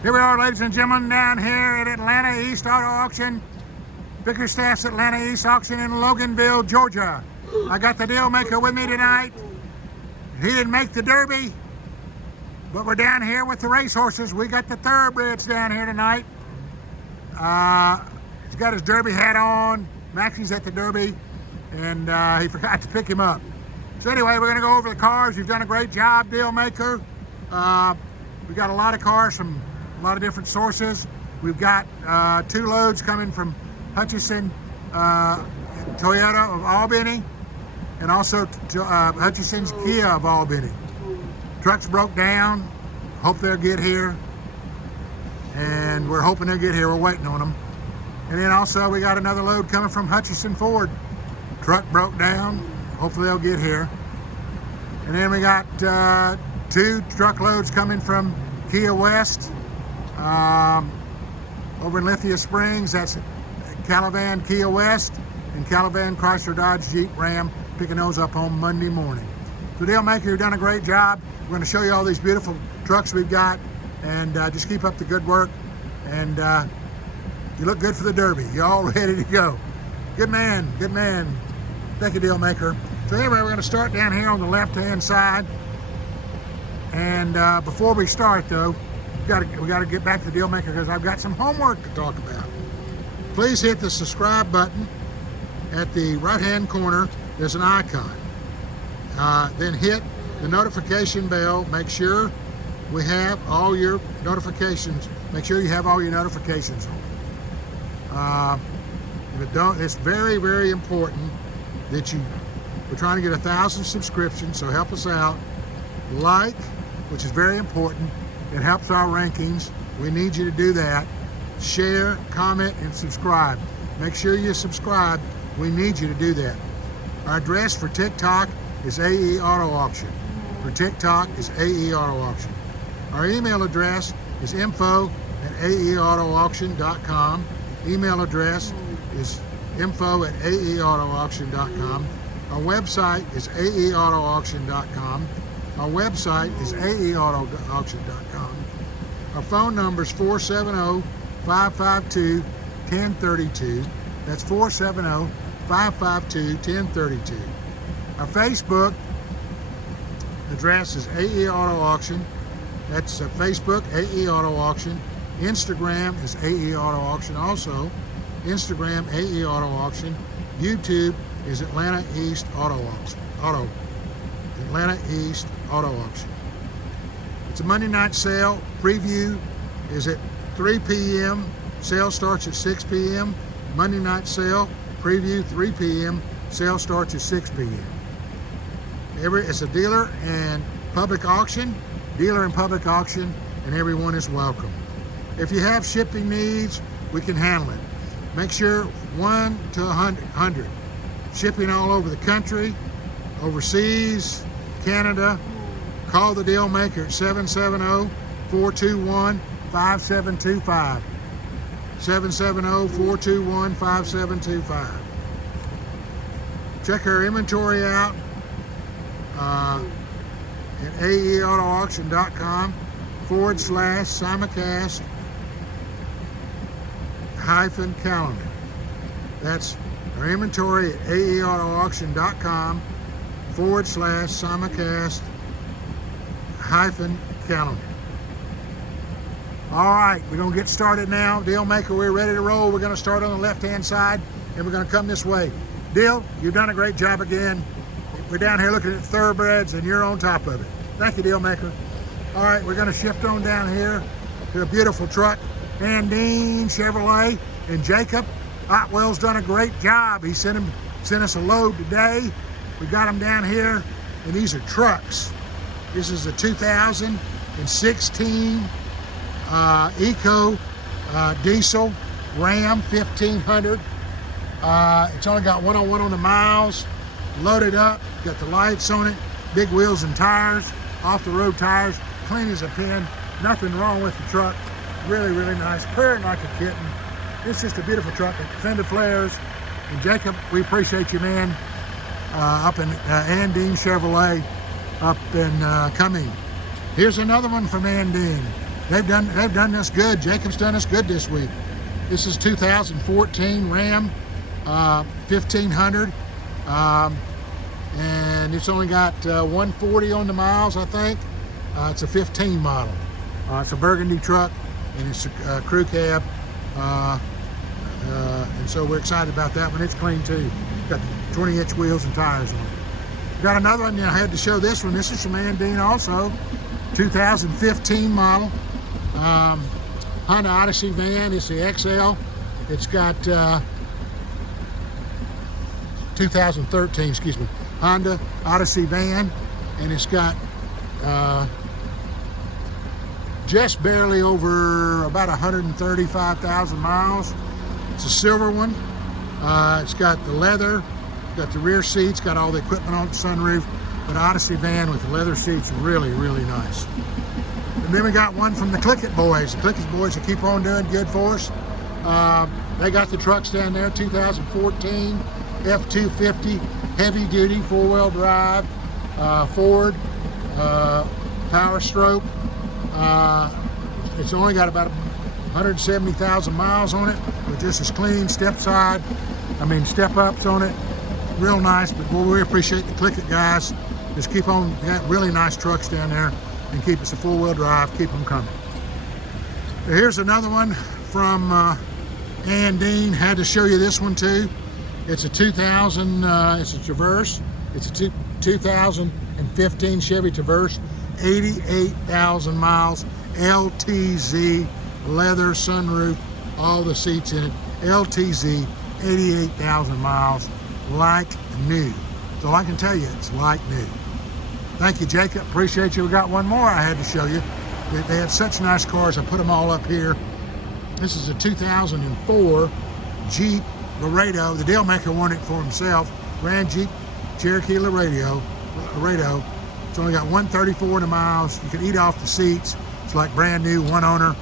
Here we are, ladies and gentlemen, down here at Atlanta East Auto Auction. Bickerstaff's Atlanta East Auction in Loganville, Georgia. I got the DealMaker with me tonight. He didn't make the Derby, but we're down here with the racehorses. We got the thoroughbreds down here tonight. He's got his Derby hat on. Maxie's at the Derby, and he forgot to pick him up. So anyway, we're going to go over the cars. You've done a great job, DealMaker. We got a lot of cars from a lot of different sources. We've got 2 loads coming from Hutchinson Toyota of Albany, and also Hutchinson's Kia of Albany. Trucks broke down. Hope they'll get here, and we're hoping they'll get here. We're waiting on them. And then also we got another load coming from Hutchinson Ford. Truck broke down. Hopefully they'll get here. And then we got 2 truckloads coming from Kia West over in Lithia Springs. That's Calavan Kia West and Calavan Chrysler Dodge Jeep Ram, picking those up on Monday morning. So DealMaker, you've done a great job. We're going to show you all these beautiful trucks we've got, and just keep up the good work. And you look good for the Derby. You're all ready to go. Good man, good man. Thank you, DealMaker. So anyway, we're going to start down here on the left-hand side. And before we start, though, we got to get back to DealMaker because I've got some homework to talk about. Please hit the subscribe button. At the right-hand corner, there's an icon. Then hit the notification bell. Make sure we have all your notifications. Make sure you have all your notifications on. It's very, very important that we're trying to get 1,000 subscriptions, so help us out. Like, which is very important. It helps our rankings. We need you to do that. Share, comment, and subscribe. Make sure you subscribe. We need you to do that. Our address for TikTok is AE Auto Auction. For TikTok is AE Auto Auction. Our email address is info@aeautoauction.com. Email address is info@aeautoauction.com. Our website is aeautoauction.com. Our website is aeautoauction.com. Our phone number is 470-552-1032. That's 470-552-1032. Our Facebook address is AE Auto Auction. That's Facebook, AE Auto Auction. Instagram is AE Auto Auction also. Instagram, AE Auto Auction. YouTube is Atlanta East Auto Auction. Atlanta East Auto Auction. It's a Monday night sale. Preview is at 3 p.m. Sale starts at 6 p.m. Monday night sale. Preview 3 p.m. Sale starts at 6 p.m. It's a dealer and public auction. Dealer and public auction, and everyone is welcome. If you have shipping needs, we can handle it. Make sure 1 to 100. Shipping all over the country, overseas, Canada. Call the DealMaker at 770-421-5725. 770-421-5725. Check our inventory out at aeautoauction.com/simulcast-calendar. That's our inventory at aeautoauction.com/simulcast-calendar. All right, we're going to get started now. DealMaker, we're ready to roll. We're going to start on the left-hand side, and we're going to come this way. Deal, you've done a great job again. We're down here looking at thoroughbreds, and you're on top of it. Thank you, DealMaker. All right, we're going to shift on down here to a beautiful truck, Andean Chevrolet, and Jacob Otwell's done a great job. He sent us a load today. We got them down here, and these are trucks. This is a 2016 Eco Diesel Ram 1500. It's only got 101 on the miles, loaded up, got the lights on it, big wheels and tires, off-the-road tires, clean as a pin, nothing wrong with the truck. Really, really nice, purring like a kitten. It's just a beautiful truck, fender flares. And Jacob, we appreciate you, man, up in Andean Chevrolet up in Cumming. Here's another one from Andean. they've done us good. Jacob's done us good this week. This is 2014 Ram 1500, and it's only got 140 on the miles, I think. It's a 15 model. It's a burgundy truck, and it's a crew cab, and so we're excited about that one. It's clean too. Got 20-inch wheels and tires on it. Got another one. I had to show this one. This is from Andean also, 2015 model. Honda Odyssey van. It's the XL. It's got 2013, excuse me, Honda Odyssey van, and it's got just barely over about 135,000 miles. It's a silver one. It's got the leather, got the rear seats, got all the equipment on the sunroof, but Odyssey van with the leather seats, really, really nice. And then we got one from the Click It boys. The Click It boys will keep on doing good for us. They got the trucks down there, 2014 F-250 heavy duty 4-wheel drive Ford Power Stroke. It's only got about 170,000 miles on it, but just as clean. Step ups on it, real nice. But boy, we appreciate the Click It guys. Just keep on, got really nice trucks down there, and keep us a 4-wheel drive, keep them coming. So here's another one from Andean. Had to show you this one too. It's a 2000, it's a Traverse. It's a 2015 Chevy Traverse, 88,000 miles, LTZ, leather sunroof, all the seats in it, LTZ, 88,000 miles, like new. So I can tell you, it's like new. Thank you, Jacob. Appreciate you. We got one more I had to show you. They had such nice cars. I put them all up here. This is a 2004 Jeep Laredo. The DealMaker wanted it for himself. Grand Jeep Cherokee Laredo. It's only got 134 in the miles. You can eat off the seats. It's like brand new, one owner,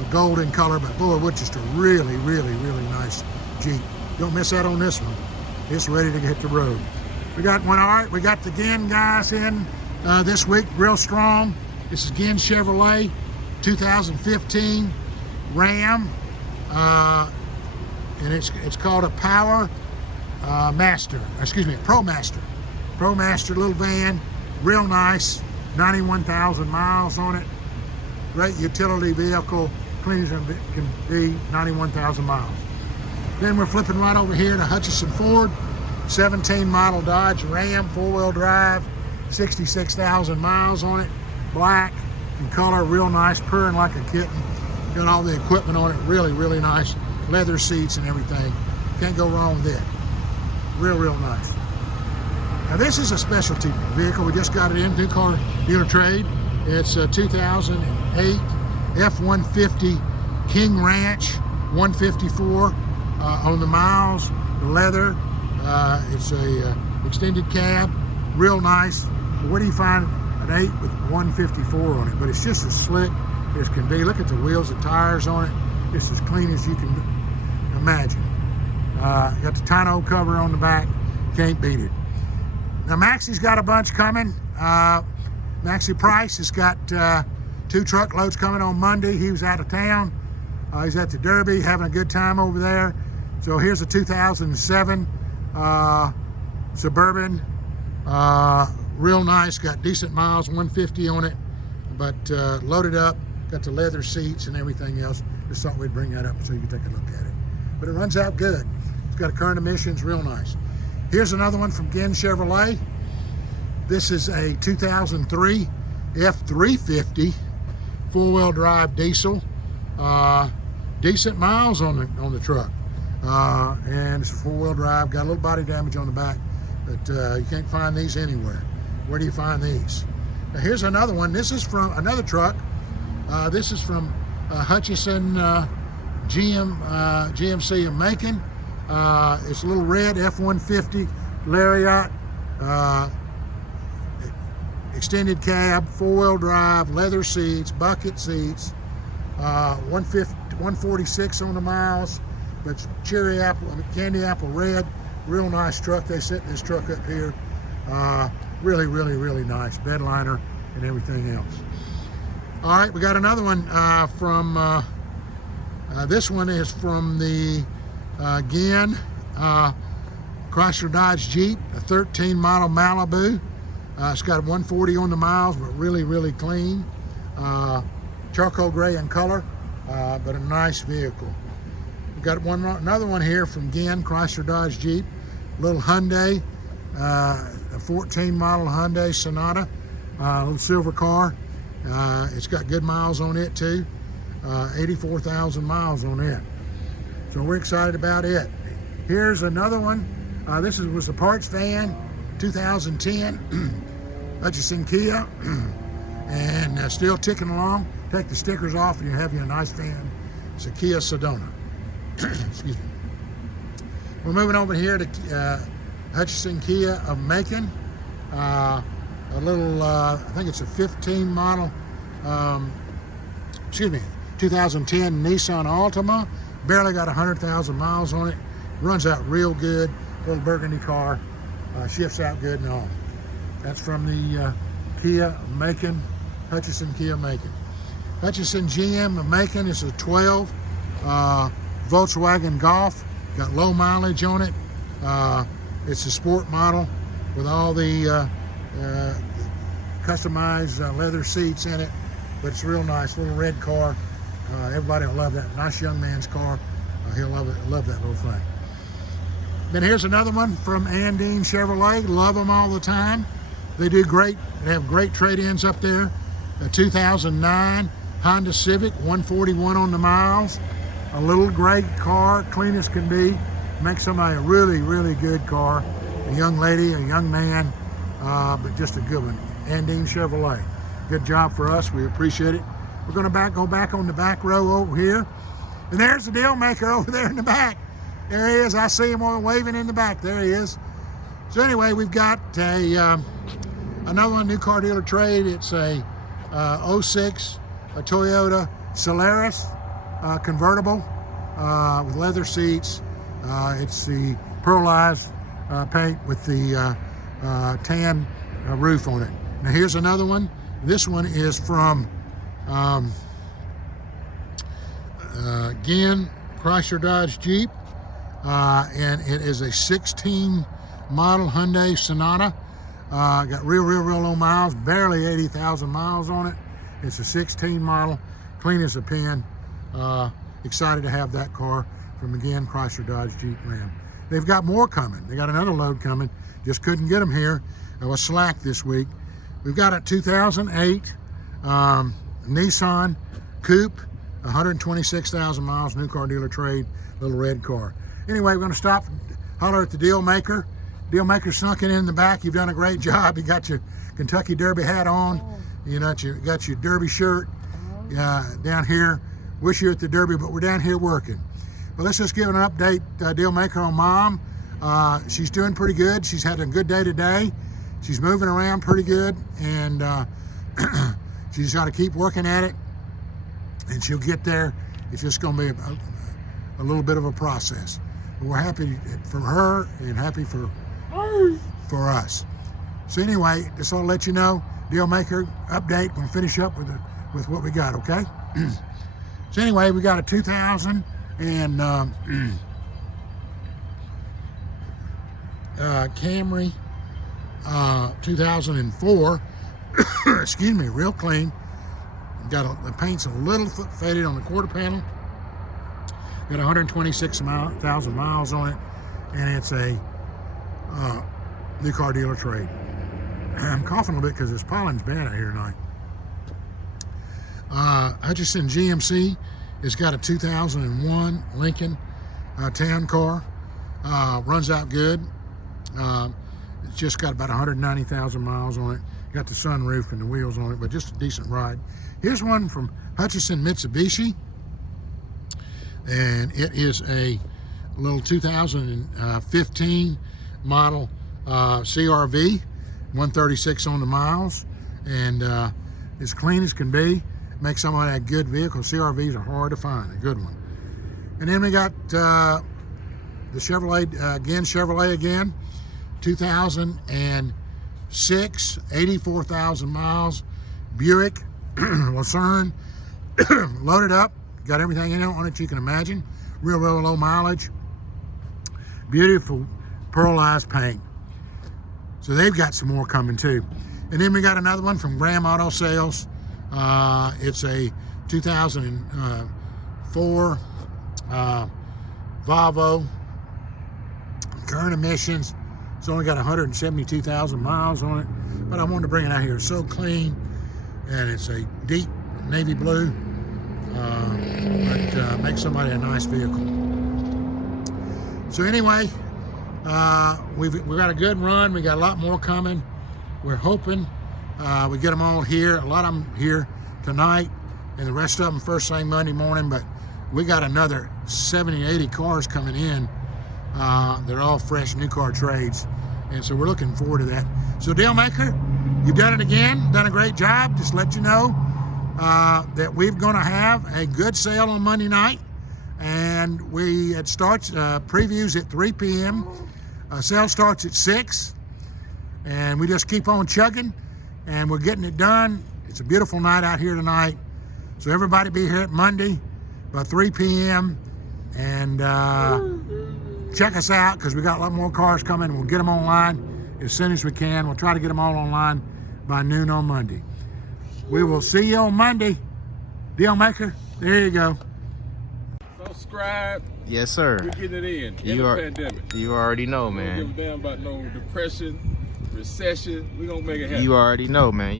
a golden color, but boy, it's just a really, really, really nice Jeep. Don't miss out on this one. It's ready to hit the road. We got one, all right, we got the Ginn guys in this week, real strong. This is Ginn Chevrolet, 2015 Ram, and it's called a Power Master, excuse me, a Pro Master. Pro Master little van, real nice, 91,000 miles on it. Great utility vehicle, clean as it can be, 91,000 miles. Then we're flipping right over here to Hutchinson Ford, 17 model Dodge Ram, 4-wheel drive, 66,000 miles on it, black in color, real nice, purring like a kitten. Got all the equipment on it, really, really nice. Leather seats and everything. Can't go wrong with it. Real, real nice. Now this is a specialty vehicle. We just got it in, new car dealer trade. It's a 2008 F-150 King Ranch, 154 on the miles, the leather. It's a extended cab, real nice. But what do you find an 8 with 154 on it? But it's just as slick as can be. Look at the wheels and tires on it. Just as clean as you can imagine. Got the tonneau cover on the back. Can't beat it. Now Maxie's got a bunch coming. Maxie Price has got 2 truckloads coming on Monday. He was out of town. He's at the Derby having a good time over there. So here's a 2007 Suburban, real nice, got decent miles, 150 on it, but loaded up, got the leather seats and everything else. Just thought we'd bring that up so you can take a look at it. But it runs out good. It's got a current emissions, real nice. Here's another one from Ginn Chevrolet. This is a 2003 F-350 4-wheel drive diesel. Decent miles on the truck. And it's a 4-wheel drive, got a little body damage on the back, but you can't find these anywhere. Where do you find these? Now here's another one. This is from another truck. This is from Hutchinson GMC of Macon. It's a little red F-150 Lariat, extended cab, 4-wheel drive, leather seats, bucket seats, 146 on the miles. But cherry apple, candy apple red, real nice truck. They set this truck up here. Really, really, really nice. Bed liner and everything else. All right, we got another one from, this one is from the, again, Chrysler Dodge Jeep, a 13 model Malibu. It's got 140 on the miles, but really, really clean. Charcoal gray in color, but a nice vehicle. We've got another one here from Ginn, Chrysler Dodge Jeep, little Hyundai, a 14 model Hyundai Sonata, little silver car. It's got good miles on it too, 84,000 miles on it. So we're excited about it. Here's another one. This was a parts van, 2010 Hutchinson Kia, and still ticking along. Take the stickers off and you have you a nice van. It's a Kia Sedona. Excuse me. We're moving over here to Hutchinson Kia of Macon. A little, I think it's a 15 model, 2010 Nissan Altima. Barely got 100,000 miles on it. Runs out real good. Little burgundy car. Shifts out good and all. That's from the Kia of Macon, Hutchinson Kia of Macon. Hutchinson GM of Macon is a 12 Volkswagen Golf. Got low mileage on it. It's a sport model with all the customized leather seats in it, but it's real nice. Little red car. Everybody will love that. Nice young man's car. He'll love it. Love that little thing. Then here's another one from Andean Chevrolet. Love them all the time. They do great. They have great trade-ins up there. A 2009 Honda Civic, 141 on the miles. A little gray car, clean as can be. Makes somebody a really, really good car. A young lady, a young man, but just a good one. Andean Chevrolet. Good job for us. We appreciate it. We're going to go back on the back row over here. And there's the DealMaker over there in the back. There he is. I see him waving in the back. There he is. So anyway, we've got another one, new car dealer trade. It's a 06, a Toyota Solaris convertible with leather seats. It's the pearlized paint with the tan roof on it. Now here's another one. This one is from Ginn, Chrysler Dodge Jeep, and it is a 16 model Hyundai Sonata. Got real low miles, barely 80,000 miles on it. It's a 16 model, clean as a pin. Excited to have that car from, again, Chrysler Dodge Jeep Ram. They've got more coming. They got another load coming. Just couldn't get them here. I was slack this week. We've got a 2008 Nissan Coupe, 126,000 miles, new car dealer trade, little red car. Anyway, we're going to stop and holler at the DealMaker. DealMaker snuck it in the back. You've done a great job. You got your Kentucky Derby hat on. You got your Derby shirt down here. Wish you were at the Derby, but we're down here working. But let's just give an update, DealMaker, on Mom. She's doing pretty good. She's had a good day today. She's moving around pretty good, and she's got to keep working at it, and she'll get there. It's just going to be a little bit of a process. But we're happy for her and happy for us. So anyway, just want to let you know, DealMaker update. We'll finish up with what we got, okay? So anyway, we got a 2000 and Camry 2004. Excuse me, real clean. The paint's a little faded on the quarter panel. Got 126,000 miles on it, and it's a new car dealer trade. I'm coughing a little bit because this pollen's bad out here tonight. Hutchinson GMC has got a 2001 Lincoln town car. Runs out good. It's just got about 190,000 miles on it. Got the sunroof and the wheels on it, but just a decent ride. Here's one from Hutchinson Mitsubishi, and it is a little 2015 model CRV, 136 on the miles, and as clean as can be. Makes somebody a good vehicle. CRVs are hard to find, a good one. And then we got the Chevrolet, Chevrolet again, 2006, 84,000 miles, Buick Lucerne, loaded up, got everything in it on it you can imagine. Real low mileage. Beautiful pearlized paint. So they've got some more coming too. And then we got another one from Graham Auto Sales. It's a 2004 Volvo. Current emissions. It's only got 172,000 miles on it. But I wanted to bring it out here. It's so clean. And it's a deep navy blue. But makes somebody a nice vehicle. So anyway, we've got a good run. We got a lot more coming. We're hoping we get them all here. A lot of them here tonight, and the rest of them first thing Monday morning. But we got another 70, 80 cars coming in. They're all fresh new car trades, and so we're looking forward to that. So DealMaker, you've done it again. Done a great job. Just let you know that we're going to have a good sale on Monday night, and it starts previews at 3 p.m. Sale starts at 6. And we just keep on chugging, and we're getting it done. It's a beautiful night out here tonight. So everybody be here at Monday by 3 p.m. And check us out, because we got a lot more cars coming. We'll get them online as soon as we can. We'll try to get them all online by noon on Monday. We will see you on Monday. DealMaker, there you go. Subscribe. Yes, sir. We're getting it in the pandemic. You already know, man. We don't give a damn about no depression, recession. We're going to make it happen. You already know, man.